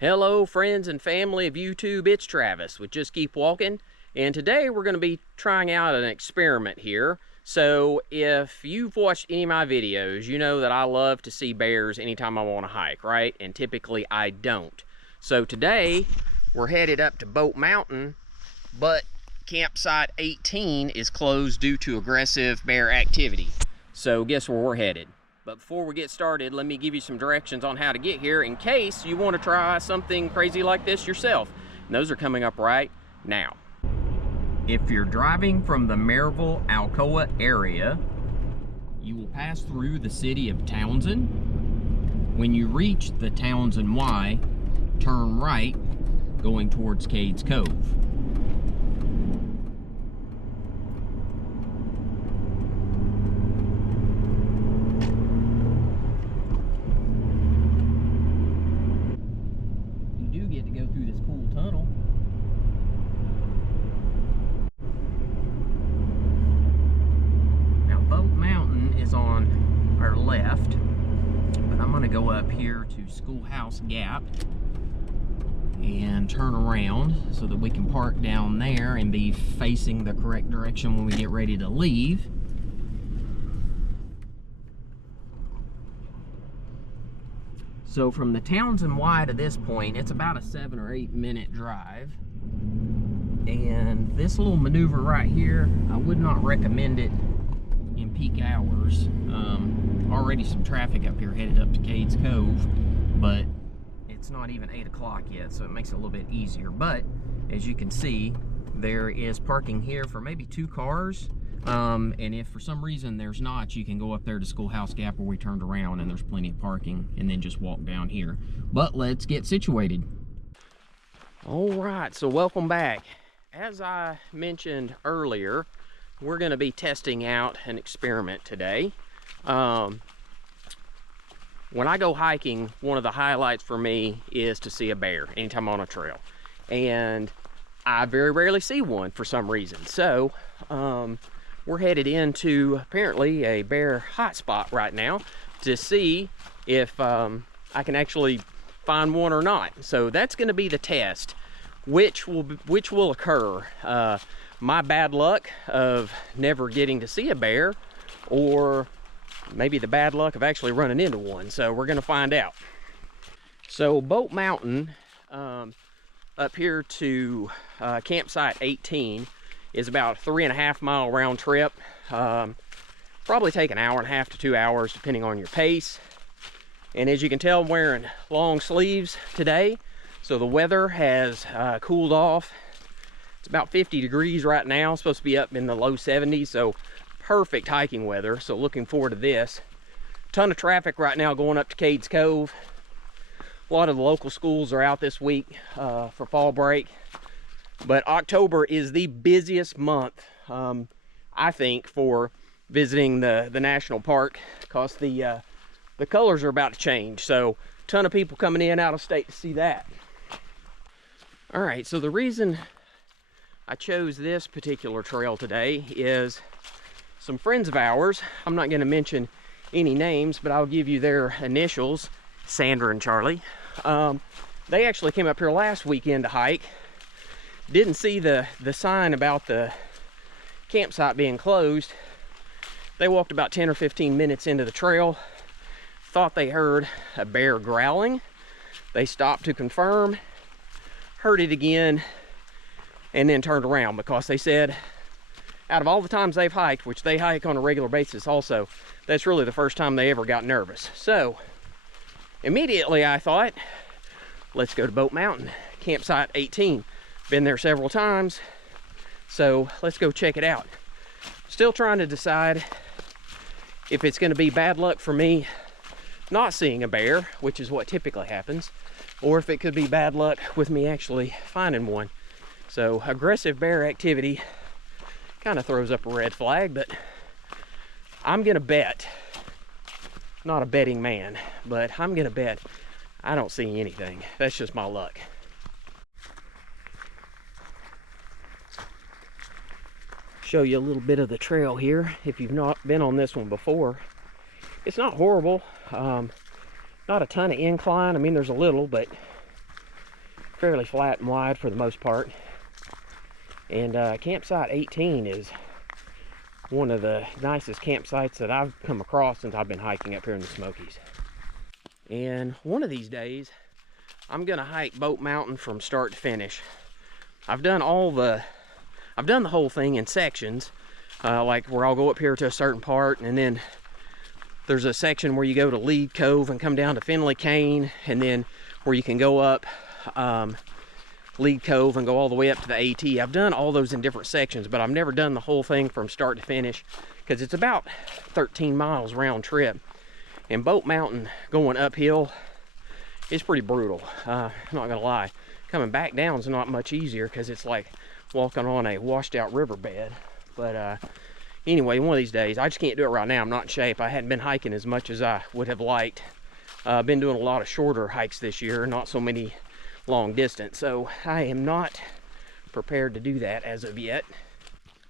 Hello friends and family of YouTube, it's Travis with Just Keep Walking, and today we're going to be trying out an experiment here. So if you've watched any of my videos, you know that I love to see bears anytime I want to hike, right? And typically I don't. So today we're headed up to Bote Mountain, but campsite 18 is closed due to aggressive bear activity. So guess where we're headed? But before we get started, let me give you some directions on how to get here in case you want to try something crazy like this yourself. And those are coming up right now. If you're driving from the Maryville, Alcoa area, you will pass through the city of Townsend. When you reach the Townsend Y, turn right, going towards Cades Cove. On our left, but I'm going to go up here to Schoolhouse Gap and turn around so that we can park down there and be facing the correct direction when we get ready to leave. So from the Townsend Y to this point, it's about a 7 or 8 minute drive, and this little maneuver right here, I would not recommend it in peak hours. Already some traffic up here headed up to Cades Cove, but it's not even 8 o'clock yet, so it makes it a little bit easier. But as you can see, there is parking here for maybe 2 cars, and if for some reason there's not, you can go up there to Schoolhouse Gap where we turned around and there's plenty of parking, and then just walk down here. But let's get situated. All right, so welcome back. As I mentioned earlier, we're going to be testing out an experiment today. When I go hiking, one of the highlights for me is to see a bear anytime I'm on a trail. And I very rarely see one for some reason. So we're headed into apparently a bear hotspot right now to see if I can actually find one or not. So that's going to be the test, which will occur. My bad luck of never getting to see a bear, or maybe the bad luck of actually running into one. So we're gonna find out. So Bote Mountain up here to campsite 18 is about a 3.5 mile round trip. Probably take an hour and a half to 2 hours depending on your pace. And as you can tell, I'm wearing long sleeves today, so the weather has cooled off. It's about 50 degrees right now. It's supposed to be up in the low 70s, so perfect hiking weather. So looking forward to this. Ton of traffic right now going up to Cades Cove. A lot of the local schools are out this week for fall break. But October is the busiest month, I think, for visiting the national park, because the colors are about to change. So ton of people coming in out of state to see that. All right, so the reason I chose this particular trail today is some friends of ours. I'm not going to mention any names, but I'll give you their initials, Sandra and Charlie. They actually came up here last weekend to hike. Didn't see the sign about the campsite being closed. They walked about 10 or 15 minutes into the trail, thought they heard a bear growling. They stopped to confirm, heard it again, and then turned around, because they said out of all the times they've hiked, which they hike on a regular basis also, that's really the first time they ever got nervous. So immediately I thought, let's go to Bote Mountain, campsite 18. Been there several times, so let's go check it out. Still trying to decide if it's going to be bad luck for me not seeing a bear, which is what typically happens, or if it could be bad luck with me actually finding one. So aggressive bear activity kind of throws up a red flag, but I'm gonna bet, not a betting man, but I'm gonna bet I don't see anything. That's just my luck. Show you a little bit of the trail here if you've not been on this one before. It's not horrible, not a ton of incline. I mean, there's a little, but fairly flat and wide for the most part. And campsite 18 is one of the nicest campsites that I've come across since I've been hiking up here in the Smokies. And one of these days, I'm gonna hike Bote Mountain from start to finish. I've done the whole thing in sections, like where I'll go up here to a certain part, and then there's a section where you go to Lead Cove and come down to Finley Cane, and then where you can go up Lead Cove and go all the way up to the AT. I've done all those in different sections, but I've never done the whole thing from start to finish because it's about 13 miles round trip. And Bote Mountain going uphill is pretty brutal. I'm not gonna lie. Coming back down is not much easier because it's like walking on a washed out riverbed. But anyway, one of these days, I just can't do it right now. I'm not in shape. I hadn't been hiking as much as I would have liked. I've been doing a lot of shorter hikes this year, not so many long distance. So I am not prepared to do that as of yet.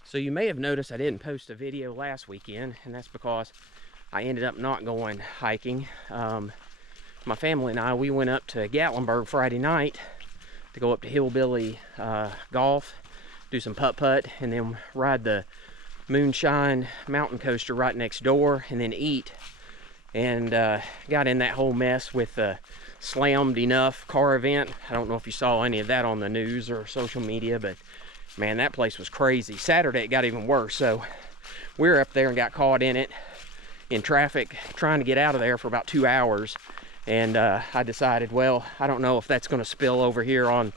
So you may have noticed I didn't post a video last weekend, and that's because I ended up not going hiking. My family and I, we went up to Gatlinburg Friday night to go up to Hillbilly Golf, do some putt-putt, and then ride the Moonshine mountain coaster right next door, and then eat. And got in that whole mess with the Slammed Enough car event. I don't know if you saw any of that on the news or social media, but man, that place was crazy. Saturday it got even worse. So we were up there and got caught in it, in traffic, trying to get out of there for about 2 hours. And I decided, well, I don't know if that's going to spill over here on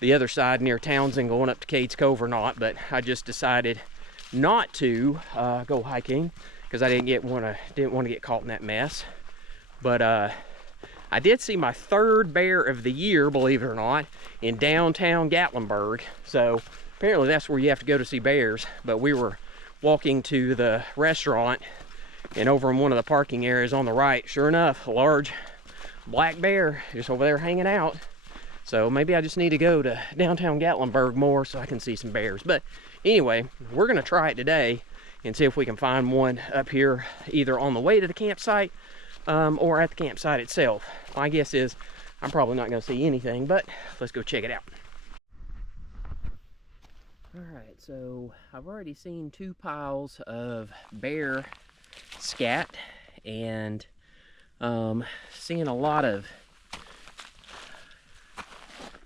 the other side near Townsend going up to Cades Cove or not, but I just decided not to go hiking because I didn't want to get caught in that mess. But I did see my third bear of the year, believe it or not, in downtown Gatlinburg. So apparently that's where you have to go to see bears. But we were walking to the restaurant, and over in one of the parking areas on the right, sure enough, a large black bear just over there hanging out. So maybe I just need to go to downtown Gatlinburg more so I can see some bears. But anyway, we're gonna try it today and see if we can find one up here, either on the way to the campsite or at the campsite itself. My guess is I'm probably not gonna see anything, but let's go check it out. All right, so I've already seen 2 piles of bear scat, and seeing a lot of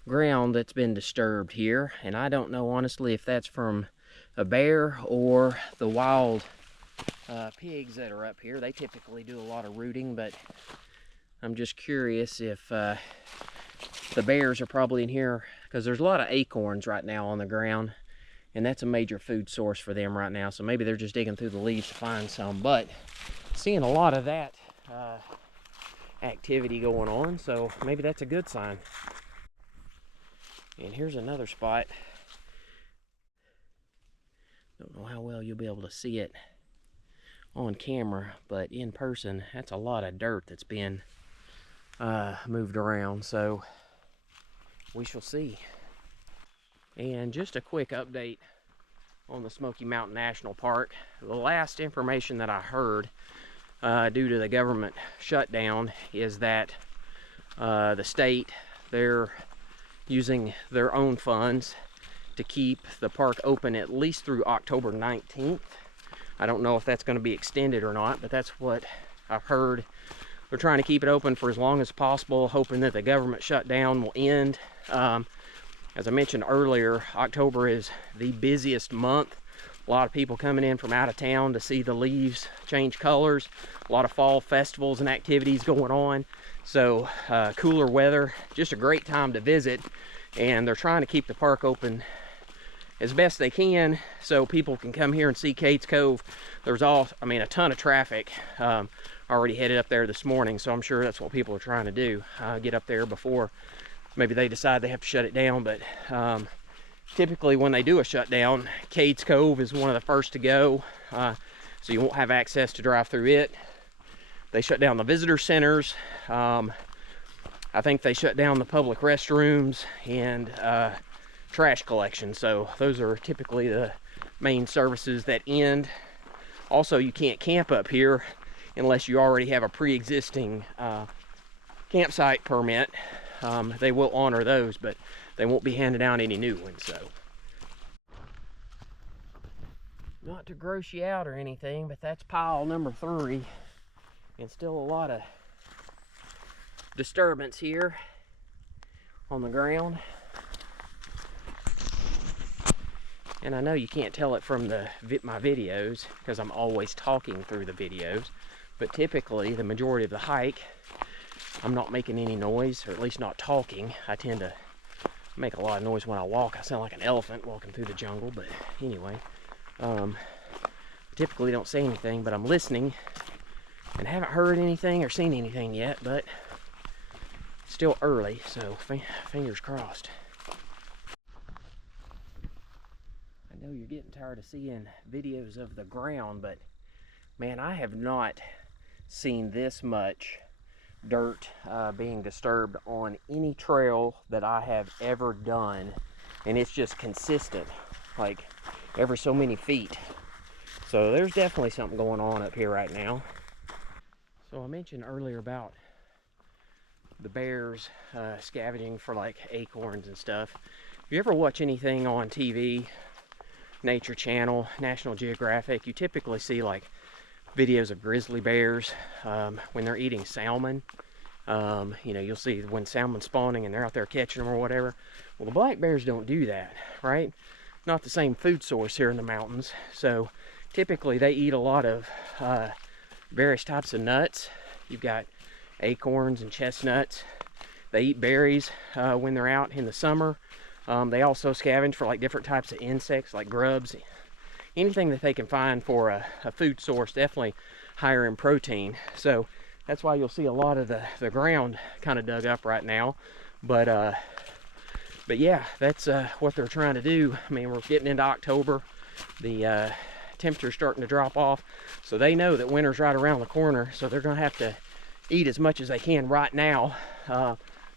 ground that's been disturbed here, and I don't know honestly if that's from a bear or the wild pigs that are up here. They typically do a lot of rooting, but I'm just curious if the bears are probably in here because there's a lot of acorns right now on the ground, and that's a major food source for them right now. So maybe they're just digging through the leaves to find some, but seeing a lot of that activity going on, so maybe that's a good sign. And here's another spot. Don't know how well you'll be able to see it on camera, but in person, that's a lot of dirt that's been moved around, so we shall see. And just a quick update on the Smoky Mountain National Park. The last information that I heard due to the government shutdown is that the state, they're using their own funds to keep the park open at least through October 19th. I don't know if that's going to be extended or not, but that's what I've heard. They're trying to keep it open for as long as possible, hoping that the government shutdown will end. As I mentioned earlier, October is the busiest month. A lot of people coming in from out of town to see the leaves change colors. A lot of fall festivals and activities going on. So cooler weather, just a great time to visit. And they're trying to keep the park open as best they can so people can come here and see Cades Cove. There's a ton of traffic already headed up there this morning, so I'm sure that's what people are trying to do, get up there before maybe they decide they have to shut it down. But typically when they do a shutdown, Cades Cove is one of the first to go, so you won't have access to drive through it. They shut down the visitor centers. I think they shut down the public restrooms and trash collection. So those are typically the main services that end. Also, you can't camp up here unless you already have a pre-existing campsite permit. they will honor those, but they won't be handing out any new ones. So, not to gross you out or anything, but that's pile number 3, and still a lot of disturbance here on the ground. And I know you can't tell it from my videos because I'm always talking through the videos, but typically the majority of the hike I'm not making any noise, or at least not talking. I tend to make a lot of noise when I walk. I sound like an elephant walking through the jungle, but anyway, I typically don't say anything, but I'm listening and haven't heard anything or seen anything yet, but still early, so fingers crossed. I know you're getting tired of seeing videos of the ground, but man, I have not seen this much dirt being disturbed on any trail that I have ever done, and it's just consistent, like every so many feet. So there's definitely something going on up here right now. So I mentioned earlier about the bears scavenging for like acorns and stuff. If you ever watch anything on TV, Nature Channel, National Geographic, you typically see like videos of grizzly bears when they're eating salmon. You know, you'll see when salmon's spawning and they're out there catching them or whatever. Well, the black bears don't do that, right? Not the same food source here in the mountains. So typically they eat a lot of various types of nuts. You've got acorns and chestnuts. They eat berries when they're out in the summer. They also scavenge for like different types of insects, like grubs, anything that they can find for a food source, definitely higher in protein. So that's why you'll see a lot of the ground kind of dug up right now. But yeah, that's what they're trying to do. I mean, we're getting into October. The temperature's starting to drop off, so they know that winter's right around the corner, so they're gonna have to eat as much as they can right now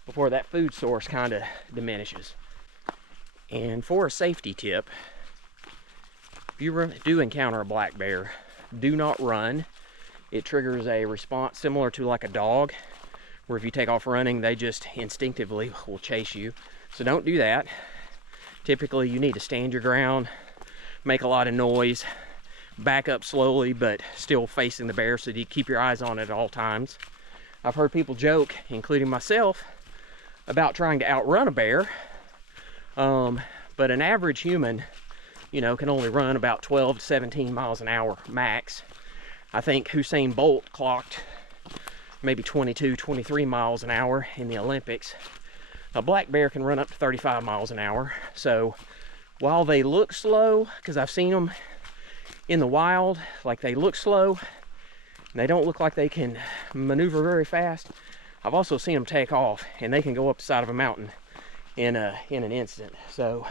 before that food source kind of diminishes. And for a safety tip, if you do encounter a black bear, do not run. It triggers a response similar to like a dog, where if you take off running, they just instinctively will chase you. So don't do that. Typically, you need to stand your ground, make a lot of noise, back up slowly, but still facing the bear so that you keep your eyes on it at all times. I've heard people joke, including myself, about trying to outrun a bear. But an average human, you know, can only run about 12 to 17 miles an hour max. I think Usain Bolt clocked maybe 22, 23 miles an hour in the Olympics. A black bear can run up to 35 miles an hour. So while they look slow, because I've seen them in the wild, like they look slow, and they don't look like they can maneuver very fast, I've also seen them take off, and they can go up the side of a mountain in an instant. So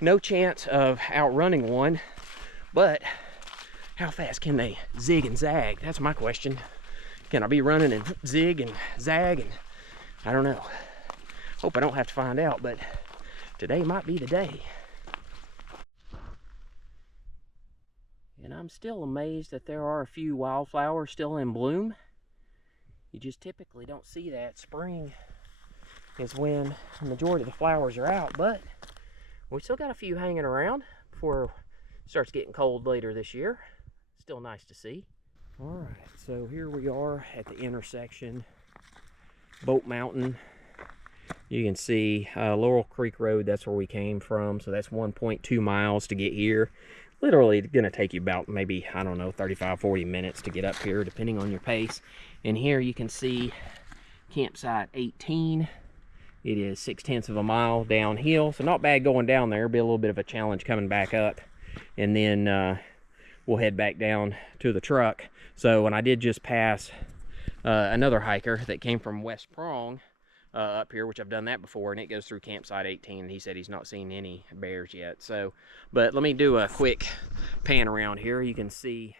no chance of outrunning one, but how fast can they zig and zag? That's my question. Can I be running and zig and zag? And I don't know. Hope I don't have to find out, but today might be the day. And I'm still amazed that there are a few wildflowers still in bloom. You just typically don't see that. Spring is when the majority of the flowers are out, but we still got a few hanging around before it starts getting cold later this year. Still nice to see. All right, so here we are at the intersection, Bote Mountain. You can see Laurel Creek Road, that's where we came from, so that's 1.2 miles to get here. Literally gonna take you about maybe, I don't know, 35, 40 minutes to get up here, depending on your pace. And here you can see campsite 18. It is 6/10 of a mile downhill, so not bad going down there. It'll be a little bit of a challenge coming back up, and then we'll head back down to the truck. So, and I did just pass another hiker that came from West Prong up here, which I've done that before, and it goes through campsite 18, and he said he's not seen any bears yet. So, but let me do a quick pan around here. You can see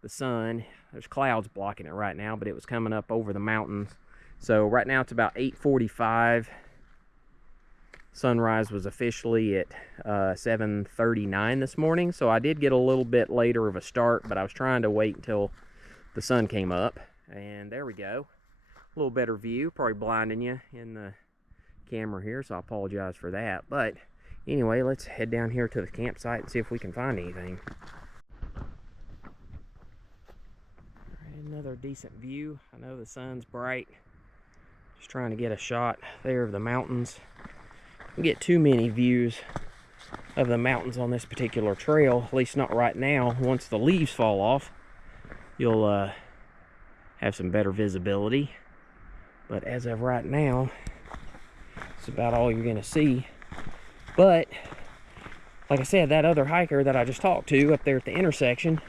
the sun. There's clouds blocking it right now, but it was coming up over the mountains. So right now it's about 8:45. Sunrise was officially at 7:39 this morning, so I did get a little bit later of a start, but I was trying to wait until the sun came up. And there we go. a little better view. Probably blinding you in the camera here, so I apologize for that. But anyway, let's head down here to the campsite and see if we can find anything. Another decent view. I know the sun's bright. Just trying to get a shot there of the mountains. Don't get too many views of the mountains on this particular trail, at least not right now. Once the leaves fall off, you'll have some better visibility. But as of right now, it's about all you're gonna see. But like I said, that other hiker that I just talked to up there at the intersection,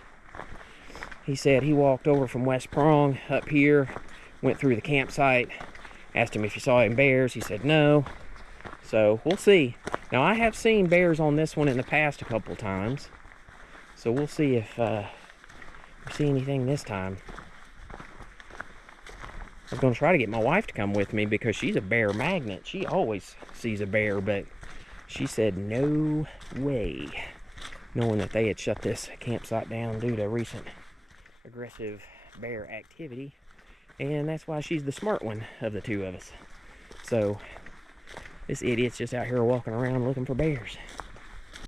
he said he walked over from West Prong up here, went through the campsite, asked him if he saw any bears. He said no. So we'll see. Now I have seen bears on this one in the past a couple times, so we'll see if we see anything this time. I was going to try to get my wife to come with me because she's a bear magnet. She always sees a bear, but she said no way, knowing that they had shut this campsite down due to recent aggressive bear activity. And that's why she's the smart one of the two of us. So this idiot's just out here walking around looking for bears.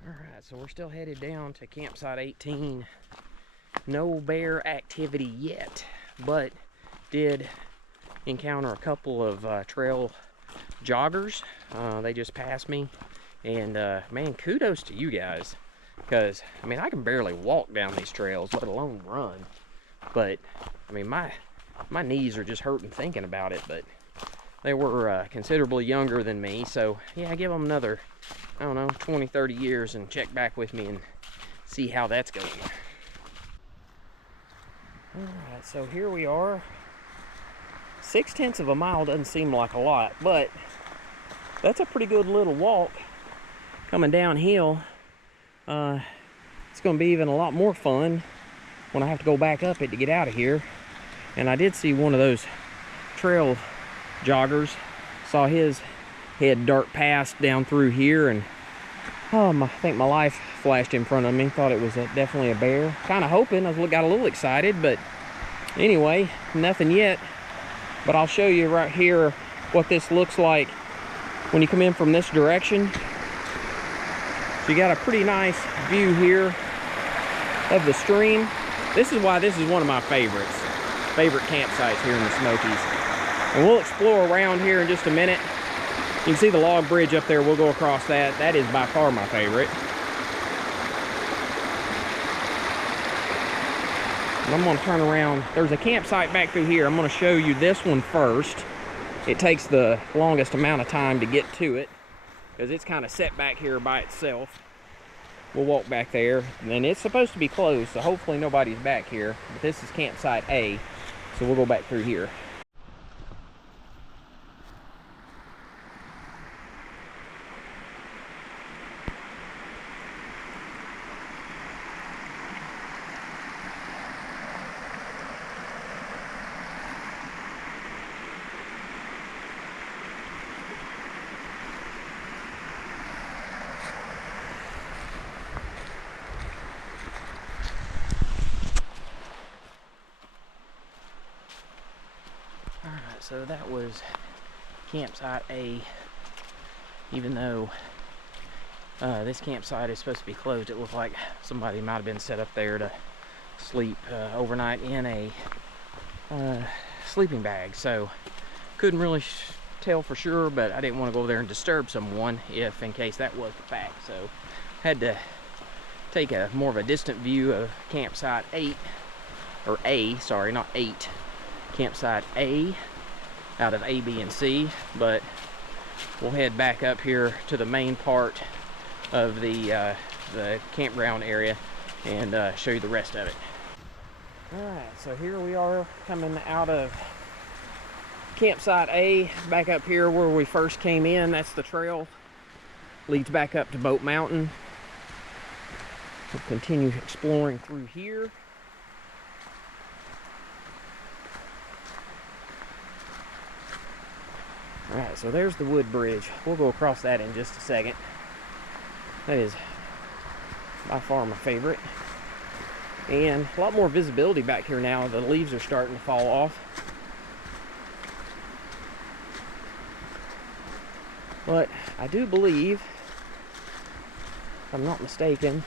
Alright, so we're still headed down to campsite 18. No bear activity yet, but did encounter a couple of trail joggers. They just passed me, and man, kudos to you guys, because I mean I can barely walk down these trails, let alone run. But I mean my knees are just hurting thinking about it. But they were considerably younger than me, so yeah, give them another, I don't know, 20-30 years and check back with me and see how that's going. Alright, so here we are. 6/10 of a mile doesn't seem like a lot, but that's a pretty good little walk coming downhill. It's going to be even a lot more fun when I have to go back up it to get out of here. And I did see one of those trail joggers. Saw his head dart past down through here, and I think my life flashed in front of me. Thought it was definitely a bear. Kind of hoping. I got a little excited, but anyway, nothing yet. But I'll show you right here what this looks like when you come in from this direction. So you got a pretty nice view here of the stream. This is why this is one of my favorite campsites here in the Smokies. And we'll explore around here in just a minute. You can see the log bridge up there. We'll go across that. That is by far my favorite. And I'm going to turn around. There's a campsite back through here. I'm going to show you this one first. It takes the longest amount of time to get to it because it's kind of set back here by itself. We'll walk back there, and it's supposed to be closed, so hopefully nobody's back here. But this is campsite A, so we'll go back through here. So that was campsite A. Even though this campsite is supposed to be closed, it looked like somebody might have been set up there to sleep overnight in a sleeping bag. So couldn't really tell for sure, but I didn't want to go there and disturb someone if in case that was the fact. So had to take a more of a distant view of campsite 8, or A, sorry, not 8. Campsite A out of A, B, and C, but we'll head back up here to the main part of the campground area and show you the rest of it. Alright, so here we are coming out of campsite A, back up here where we first came in. That's the trail, leads back up to Bote Mountain. We'll continue exploring through here. Alright, so there's the wood bridge. We'll go across that in just a second. That is by far my favorite. And a lot more visibility back here now. The leaves are starting to fall off. But I do believe, if I'm not mistaken,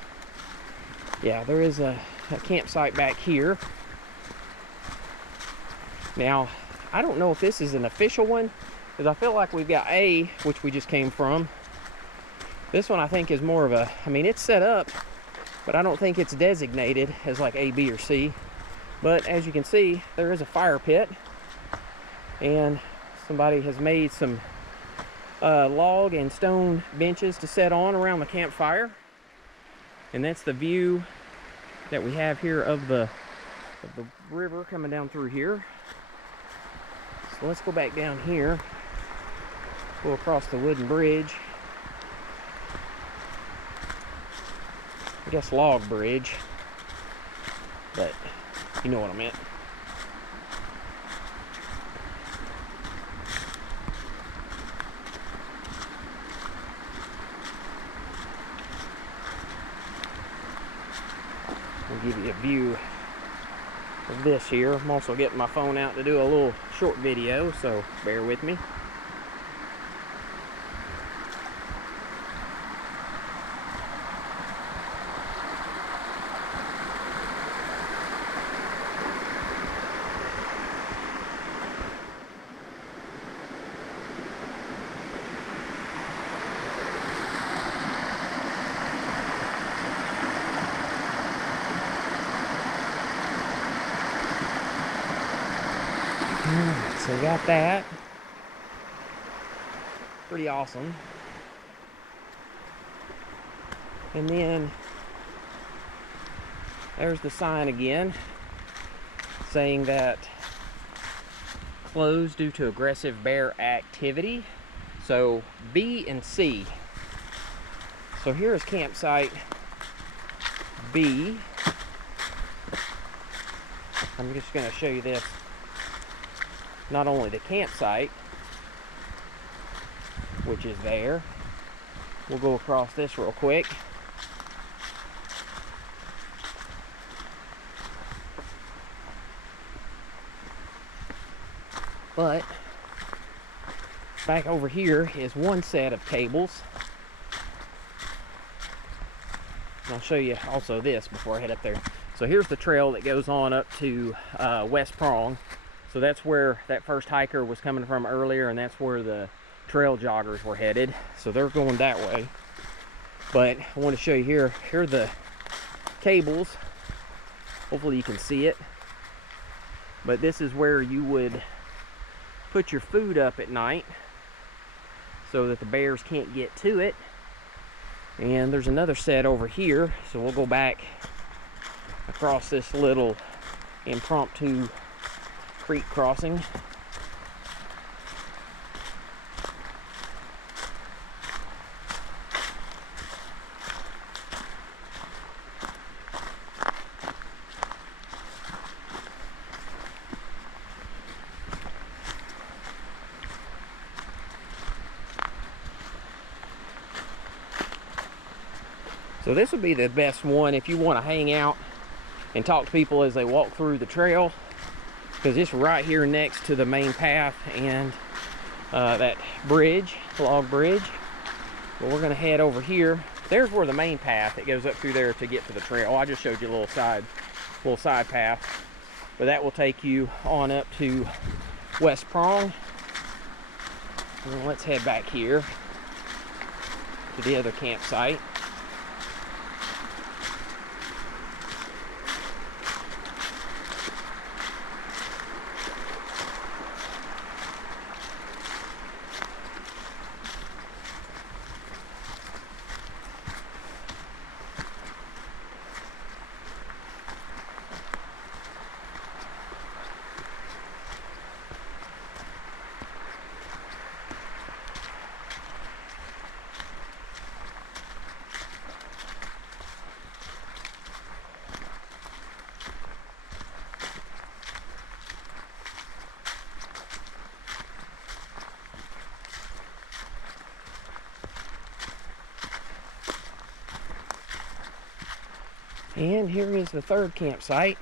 yeah, there is a campsite back here. Now, I don't know if this is an official one, because I feel like we've got A, which we just came from. This one I think is more of a, I mean, it's set up, but I don't think it's designated as like A, B, or C. But as you can see, there is a fire pit, and somebody has made some log and stone benches to set on around the campfire. And that's the view that we have here of the river coming down through here. So let's go back down here, go across the wooden bridge. I guess log bridge, but you know what I meant. I'll give you a view of this here. I'm also getting my phone out to do a little short video, so bear with me. So we got that. Pretty awesome. And then there's the sign again saying that closed due to aggressive bear activity. So B and C. So here is campsite B. I'm just going to show you this. Not only the campsite, which is there. We'll go across this real quick. But back over here is one set of tables. And I'll show you also this before I head up there. So here's the trail that goes on up to West Prong. So that's where that first hiker was coming from earlier, and that's where the trail joggers were headed. So they're going that way. But I want to show you here are the cables. Hopefully you can see it. But this is where you would put your food up at night so that the bears can't get to it. And there's another set over here. So we'll go back across this little impromptu creek crossing. So this would be the best one if you want to hang out and talk to people as they walk through the trail, because it's right here next to the main path and that bridge, log bridge. But we're going to head over here. There's where the main path that goes up through there to get to the trail. I just showed you a little side path, but that will take you on up to West Prong. And let's head back here to the other campsite. And here is the third campsite.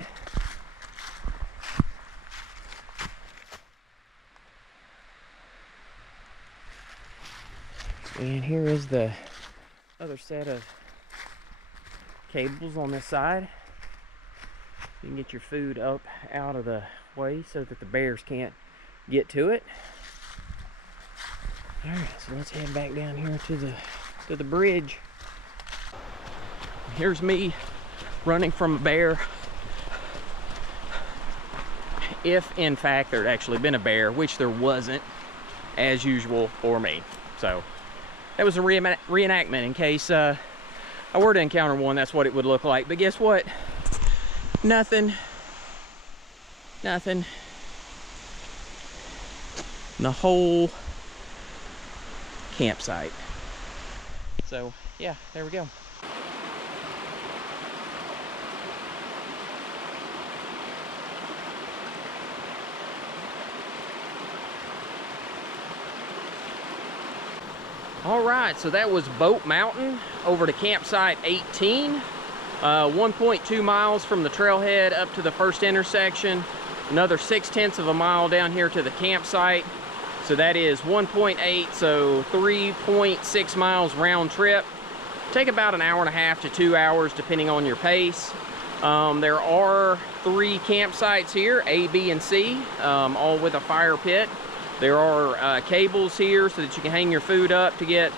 And here is the other set of cables on this side. You can get your food up out of the way so that the bears can't get to it. All right, so let's head back down here to the bridge. Here's me running from a bear. If in fact there'd actually been a bear, which there wasn't, as usual for me. So that was a reenactment in case I were to encounter one. That's what it would look like. But guess what? Nothing. Nothing. The whole campsite. So yeah, there we go. All right, so that was Bote Mountain over to campsite 18. 1.2 miles from the trailhead up to the first intersection. Another 0.6 of a mile down here to the campsite. So that is 1.8, so 3.6 miles round trip. Take about an hour and a half to 2 hours depending on your pace. There are 3 campsites here, A, B, and C, all with a fire pit. There are cables here so that you can hang your food up to get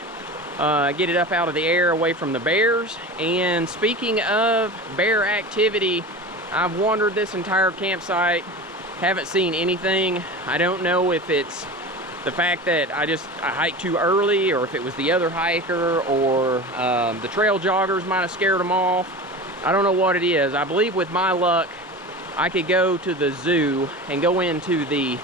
it up out of the air away from the bears. And speaking of bear activity, I've wandered this entire campsite, haven't seen anything. I don't know if it's the fact that I hiked too early, or if it was the other hiker, or the trail joggers might have scared them off. I don't know what it is. I believe with my luck, I could go to the zoo and go into the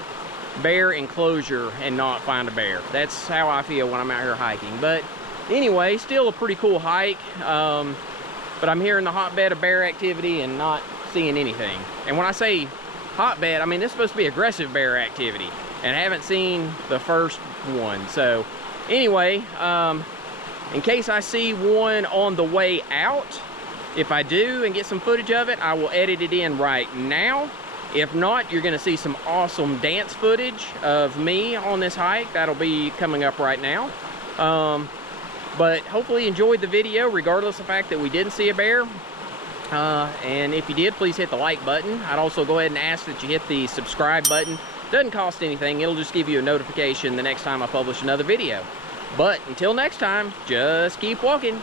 bear enclosure and not find a bear. That's how I feel when I'm out here hiking. But anyway, still a pretty cool hike. But I'm here in the hotbed of bear activity and not seeing anything. And when I say hotbed, I mean this is supposed to be aggressive bear activity, and I haven't seen the first one. So anyway, in case I see one on the way out, if I do and get some footage of it, I will edit it in right now. If not, you're gonna see some awesome dance footage of me on this hike. That'll be coming up right now. But hopefully you enjoyed the video, regardless of the fact that we didn't see a bear. And if you did, please hit the like button. I'd also go ahead and ask that you hit the subscribe button. Doesn't cost anything. It'll just give you a notification the next time I publish another video. But until next time, just keep walking.